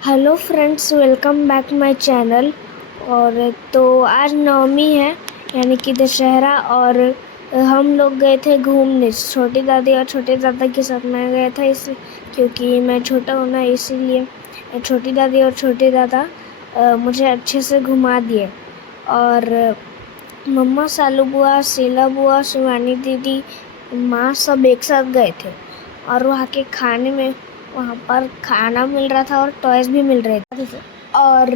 Hello friends, welcome back my channel. और तो आज नवमी है यानी कि दशहरा, और हम लोग गए थे घूमने। छोटी दादी और छोटे दादा के साथ मैं गया था, इस क्योंकि मैं छोटा हूँ ना, इसीलिए छोटी दादी और छोटे दादा मुझे अच्छे से घुमा दिए। और मम्मा, सालू बुआ, शीला बुआ, शिवानी दीदी, माँ सब एक साथ गए थे। और वहाँ पर खाना मिल रहा था और टॉयज भी मिल रहे थे। और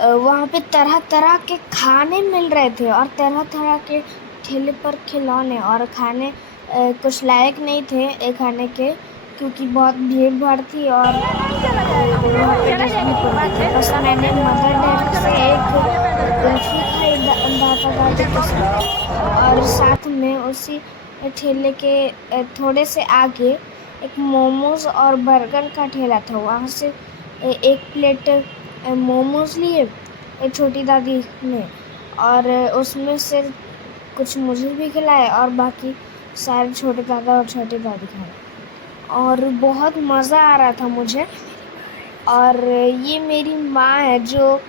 वहाँ पे तरह तरह के खाने मिल रहे थे और तरह तरह के ठेले पर खिलौने और खाने कुछ लायक नहीं थे खाने के, क्योंकि बहुत भीड़ भाड़ थी और वहाँ पे डस्टबिन पड़ी थी। बस मैंने मदर डेयरी से एक कुल्फी खाई दादा दादी के साथ, और साथ में उसी ठेले के थोड़े से आगे एक मोमोज और बर्गर का ठेला था। वहाँ से एक प्लेट मोमोज लिए छोटी दादी ने, और उसमें से कुछ मुझे भी खिलाए और बाकी सारे छोटे दादा और छोटी दादी खाए, और बहुत मज़ा आ रहा था मुझे। और ये मेरी माँ है जो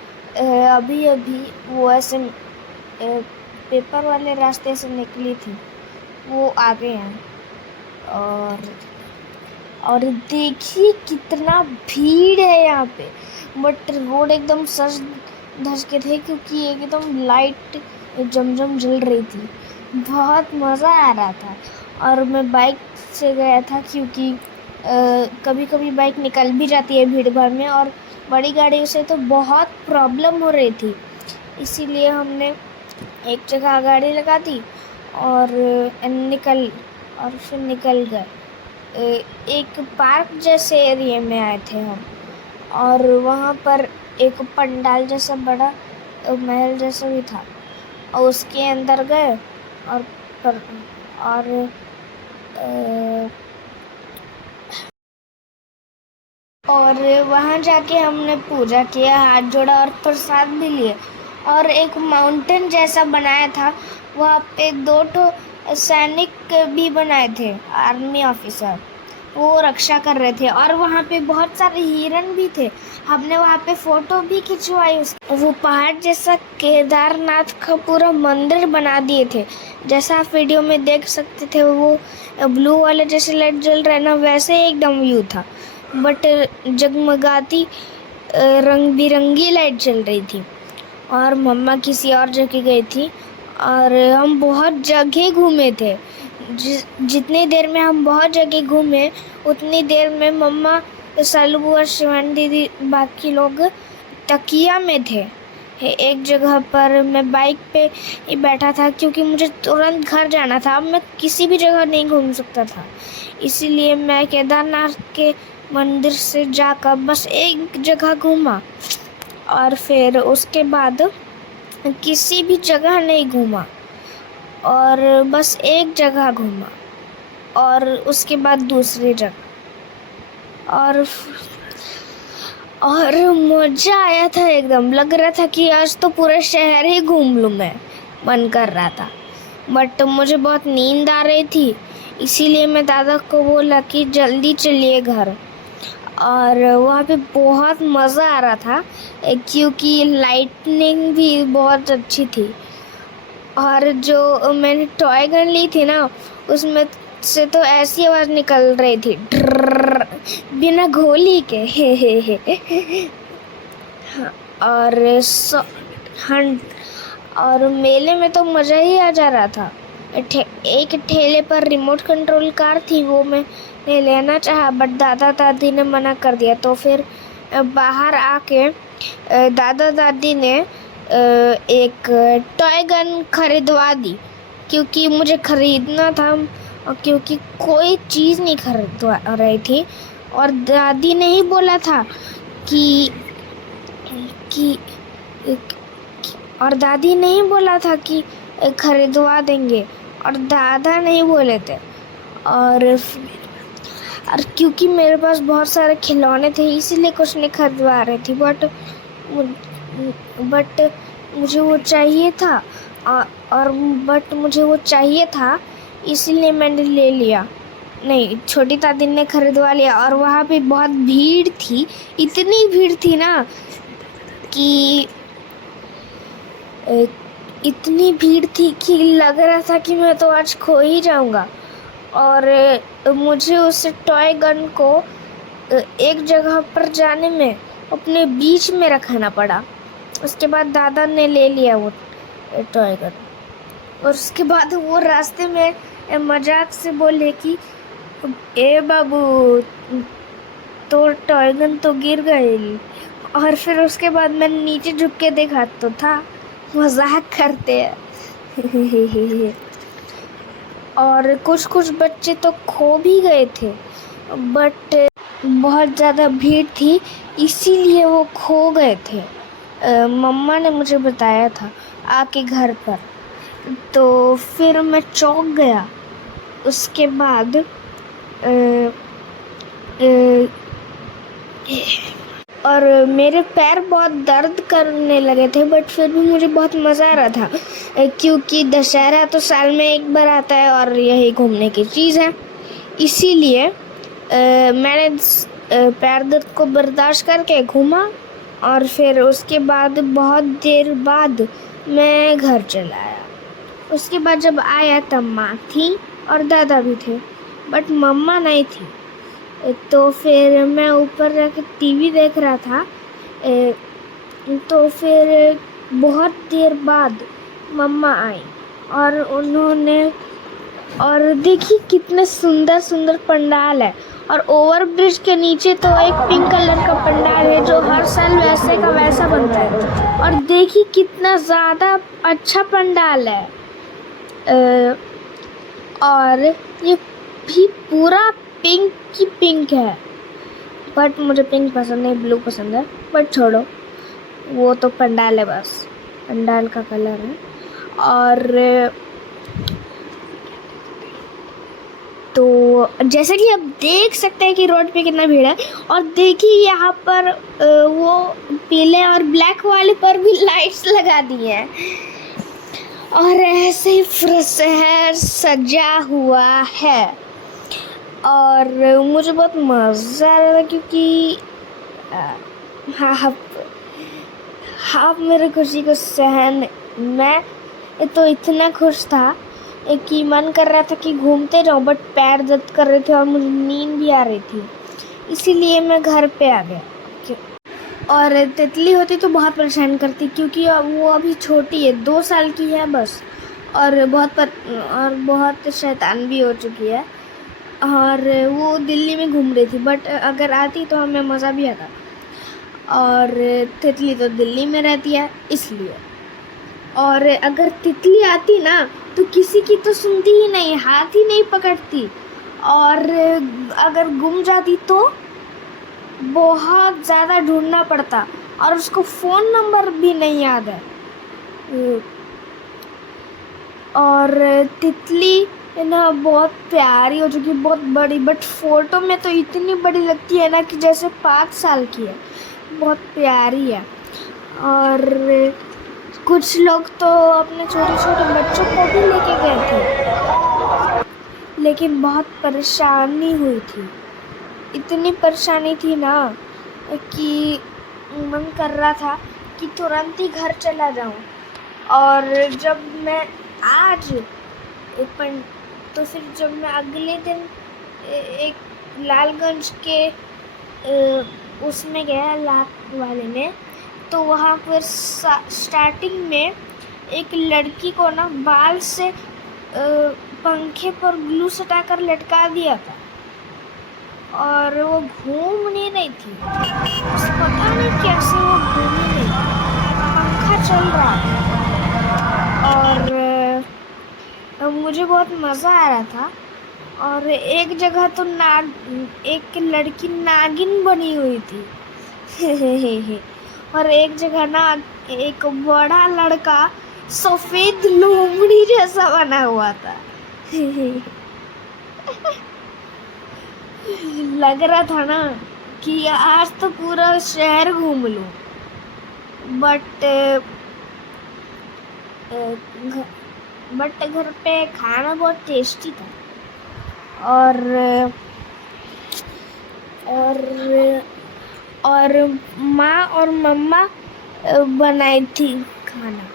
अभी अभी वो ऐसे पेपर वाले रास्ते से निकली थी, वो आ गए हैं। और देखिए कितना भीड़ है यहाँ पे, बट रोड एकदम सज धज के थे क्योंकि एकदम लाइट जमजम जल रही थी। बहुत मज़ा आ रहा था। और मैं बाइक से गया था क्योंकि कभी कभी बाइक निकल भी जाती है भीड़ भाड़ में, और बड़ी गाड़ियों से तो बहुत प्रॉब्लम हो रही थी। इसीलिए हमने एक जगह गाड़ी लगा दी और फिर निकल गए। एक पार्क जैसे एरिया में आए थे हम, और वहाँ पर एक पंडाल जैसा बड़ा महल जैसा भी था, और उसके अंदर गए और पर और और वहाँ जाके हमने पूजा किया, हाथ जोड़ा और प्रसाद भी लिए। और एक माउंटेन जैसा बनाया था, वहाँ पे 2 सैनिक भी बनाए थे, आर्मी ऑफिसर, वो रक्षा कर रहे थे। और वहाँ पे बहुत सारे हिरन भी थे, हमने वहाँ पे फोटो भी खिंचवाई। वो पहाड़ जैसा केदारनाथ का पूरा मंदिर बना दिए थे, जैसा आप वीडियो में देख सकते थे। वो ब्लू वाले जैसे लाइट जल रहा है ना, वैसे एकदम व्यू था, बट जगमगाती रंग बिरंगी लाइट जल रही थी। और मम्मा किसी और जगह गई थी, और हम बहुत जगह घूमे थे। जितनी देर में हम बहुत जगह घूमे, उतनी देर में मम्मा, सालू बुआ, शिवानी दीदी, बाकी लोग तकिया में थे। एक जगह पर मैं बाइक पे ही बैठा था क्योंकि मुझे तुरंत घर जाना था। अब मैं किसी भी जगह नहीं घूम सकता था, इसीलिए मैं केदारनाथ के मंदिर से जाकर बस एक जगह घूमा, और फिर उसके बाद किसी भी जगह नहीं घूमा, और बस एक जगह घूमा और उसके बाद दूसरी जगह। और मज़ा आया था, एकदम लग रहा था कि आज तो पूरा शहर ही घूम लूँ मैं, मन कर रहा था। बट मुझे बहुत नींद आ रही थी, इसीलिए मैं दादा को बोला कि जल्दी चलिए घर। और वहाँ पे बहुत मज़ा आ रहा था क्योंकि लाइटनिंग भी बहुत अच्छी थी। और जो मैंने टॉय गन ली थी ना, उसमें से तो ऐसी आवाज़ निकल रही थी, ड्रर, बिना गोली के। हाँ, हाँ, और मेले में तो मज़ा ही आ जा रहा था। एक ठेले पर रिमोट कंट्रोल कार थी, वो मैंने लेना चाहा, बट दादा दादी ने मना कर दिया। तो फिर बाहर आके दादा दादी ने एक टॉय गन खरीदवा दी, क्योंकि मुझे खरीदना था, क्योंकि कोई चीज़ नहीं खरीदवा रही थी। और दादी ने ही बोला था कि और दादी ने ही बोला था कि खरीदवा देंगे, और दादा नहीं बोले थे। और क्योंकि मेरे पास बहुत सारे खिलौने थे, इसीलिए कुछ नहीं खरीदवा रही थी, बट मुझे वो चाहिए था, मुझे वो चाहिए था, इसीलिए मैंने ले लिया। नहीं, छोटी दादी ने खरीदवा लिया और वहाँ पे बहुत भीड़ थी, इतनी भीड़ थी ना कि इतनी भीड़ थी कि लग रहा था कि मैं तो आज खो ही जाऊंगा। और मुझे उस टॉय गन को एक जगह पर जाने में अपने बीच में रखना पड़ा। उसके बाद दादा ने ले लिया वो टॉय गन और उसके बाद वो रास्ते में मजाक से बोले कि ए बाबू तो टॉय गन तो गिर गई। और फिर उसके बाद मैंने नीचे झुक के देखा तो था, मजाक करते हैं। और कुछ कुछ बच्चे तो खो भी गए थे, बट बहुत ज़्यादा भीड़ थी इसीलिए वो खो गए थे। मम्मा ने मुझे बताया था आके घर पर, तो फिर मैं चौंक गया। उसके बाद और मेरे पैर बहुत दर्द करने लगे थे, बट फिर भी मुझे बहुत मज़ा आ रहा था क्योंकि दशहरा तो साल में एक बार आता है और यही घूमने की चीज़ है। इसीलिए मैंने पैर दर्द को बर्दाश्त करके घूमा और फिर उसके बाद बहुत देर बाद मैं घर चला आया। उसके बाद जब आया तब माँ थी और दादा भी थे, बट मम्मा नहीं थी। तो फिर मैं ऊपर जाके टीवी देख रहा था। तो फिर बहुत देर बाद मम्मा आई और उन्होंने और देखी कितने सुंदर सुंदर पंडाल है। और ओवर ब्रिज के नीचे तो एक पिंक कलर का पंडाल है जो हर साल वैसे का वैसा बनता है। और देखी कितना ज़्यादा अच्छा पंडाल है। और ये भी पूरा पिंक की पिंक है, बट मुझे पिंक पसंद नहीं, ब्लू पसंद है। बट छोड़ो, वो तो पंडाल है, बस पंडाल का कलर है। और तो जैसे कि आप देख सकते हैं कि रोड पे कितना भीड़ है। और देखिए यहाँ पर वो पीले और ब्लैक वाले पर भी लाइट्स लगा दी हैं और ऐसे ही शहर सजा हुआ है। और मुझे बहुत मज़ा आ रहा था क्योंकि आप मेरे खुशी को सहन, मैं तो इतना खुश था कि मन कर रहा था कि घूमते जाऊं, बट पैर दर्द कर रहे थे और मुझे नींद भी आ रही थी, इसीलिए मैं घर पे आ गया। और तितली होती तो बहुत परेशान करती क्योंकि वो अभी छोटी है, 2 साल की है बस, और बहुत शैतान भी हो चुकी है। और वो दिल्ली में घूम रही थी, बट अगर आती तो हमें मज़ा भी आता। और तितली तो दिल्ली में रहती है इसलिए। और अगर तितली आती ना तो किसी की तो सुनती ही नहीं, हाथ ही नहीं पकड़ती। और अगर गुम जाती तो बहुत ज़्यादा ढूंढना पड़ता और उसको फ़ोन नंबर भी नहीं याद है। और तितली ना बहुत प्यारी हो चुकी, बहुत बड़ी, बट फ़ोटो में तो इतनी बड़ी लगती है ना कि जैसे 5 साल की है, बहुत प्यारी है। और कुछ लोग तो अपने छोटे छोटे बच्चों को भी लेके गए थे, लेकिन बहुत परेशानी हुई थी। इतनी परेशानी थी ना कि मन कर रहा था कि तुरंत ही घर चला जाऊं। और जब मैं आज तो फिर जब मैं अगले दिन एक लालगंज के उसमें गया, लाख वाले में, तो वहाँ पर स्टार्टिंग में एक लड़की को ना बाल से पंखे पर ग्लू सटाकर लटका दिया था और वो घूम नहीं रही थी। पता नहीं कैसे वो घूम नहीं रही, पंखा चल रहा था और मुझे बहुत मज़ा आ रहा था। और एक जगह तो एक लड़की नागिन बनी हुई थी और एक जगह ना एक बड़ा लड़का सफ़ेद लोमड़ी जैसा बना हुआ था। लग रहा था ना कि आज तो पूरा शहर घूम लूं, बट घर पे खाना बहुत टेस्टी था और और और माँ और मम्मा बनाई थी खाना।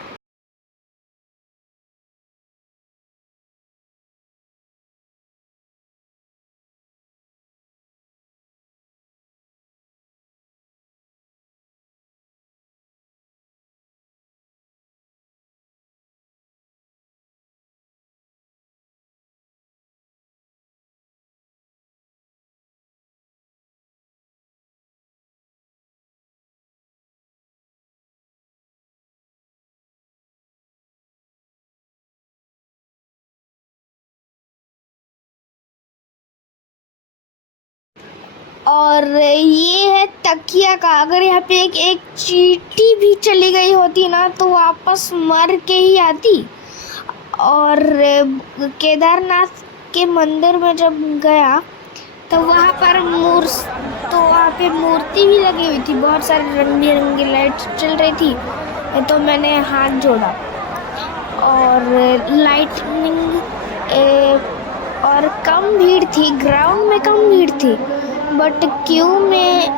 और ये है तकिया का। अगर यहाँ पे एक चींटी भी चली गई होती ना तो वापस मर के ही आती। और केदारनाथ के मंदिर में जब गया तो वहाँ पे मूर्ति भी लगी हुई थी, बहुत सारी रंग बिरंगी लाइट चल रही थी। तो मैंने हाथ जोड़ा और लाइटनिंग और कम भीड़ थी, ग्राउंड में कम भीड़ थी, बट क्यू में,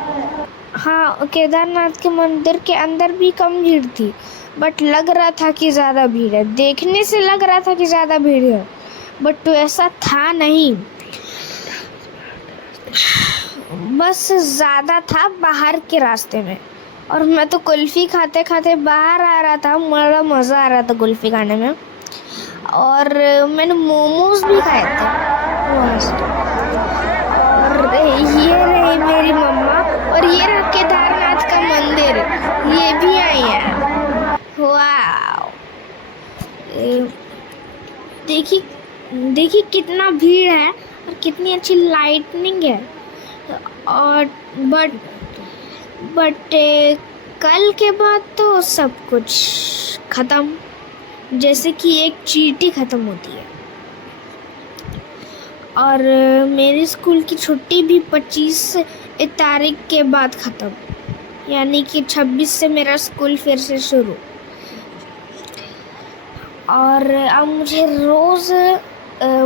हाँ, केदारनाथ के मंदिर के अंदर भी कम भीड़ थी, बट लग रहा था कि ज़्यादा भीड़ है। देखने से लग रहा था कि ज़्यादा भीड़ है, बट तो ऐसा था नहीं। बस ज़्यादा था बाहर के रास्ते में। और मैं तो कुल्फ़ी खाते खाते बाहर आ रहा था, बड़ा मज़ा आ रहा था कुल्फ़ी खाने में। और मैंने मोमोज भी खाए थे वहाँ से। और ये रही मेरी मम्मा, और ये रहा केदारनाथ का मंदिर, ये भी आई है। वाह, देखिए कितना भीड़ है और कितनी अच्छी लाइटनिंग है। और बट कल के बाद तो सब कुछ ख़त्म, जैसे कि एक चींटी ख़त्म होती है। और मेरे स्कूल की छुट्टी भी 25 तारीख के बाद ख़त्म, यानी कि 26 से मेरा स्कूल फिर से शुरू। और अब मुझे रोज़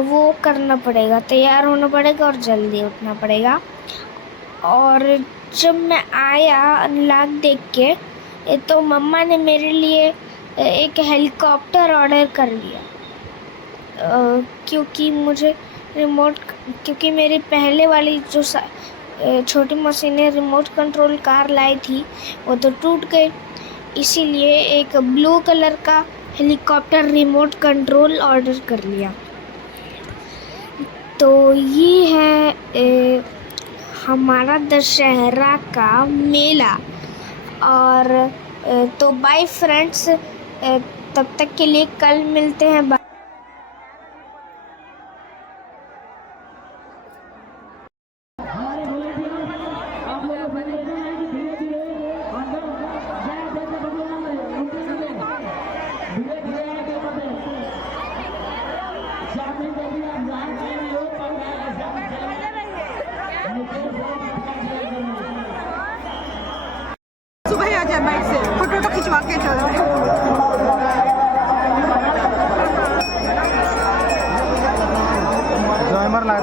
वो करना पड़ेगा, तैयार होना पड़ेगा और जल्दी उठना पड़ेगा। और जब मैं आया लाग देख के, तो मम्मा ने मेरे लिए एक हेलीकॉप्टर ऑर्डर कर लिया, क्योंकि मेरी पहले वाली जो छोटी मशीनें रिमोट कंट्रोल कार लाई थी वो तो टूट गई, इसीलिए एक ब्लू कलर का हेलीकॉप्टर रिमोट कंट्रोल ऑर्डर कर लिया। तो ये है हमारा दशहरा का मेला। और तो बाय फ्रेंड्स, तब तक के लिए कल मिलते हैं। सुबह ही आ जाए बाइक से, फोटो तो खिंचवा के चलो। जयमर लाए